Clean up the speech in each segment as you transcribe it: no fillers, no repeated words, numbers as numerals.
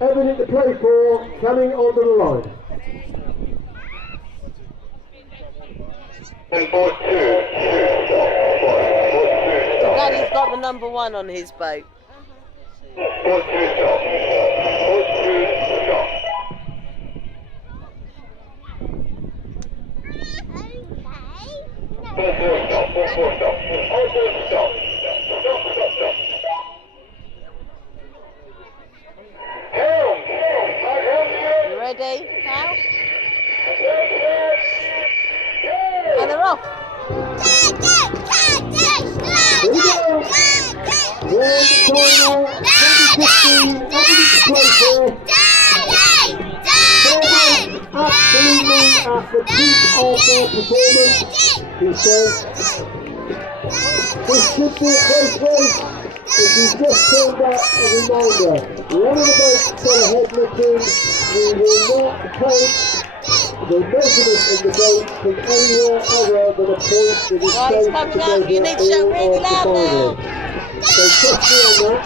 everything to play for, coming onto the line. Daddy's got the number 1 on his boat. You ready, Hal? And they're off. Here we go. Grand final 2015, everything to play for. Absolutely at the peak of their performance, he says. This should be a close race. If you just turned out a reminder, one of the boats got ahead missing. We will not take the measurement of the boat from anywhere other than a point that is Right, it's safe coming to up. measure You need to shout all really of the loud now. finals. So trust me on that.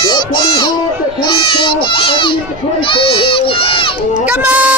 They're coming hard, they're coming fast, everything to play for here. Come on!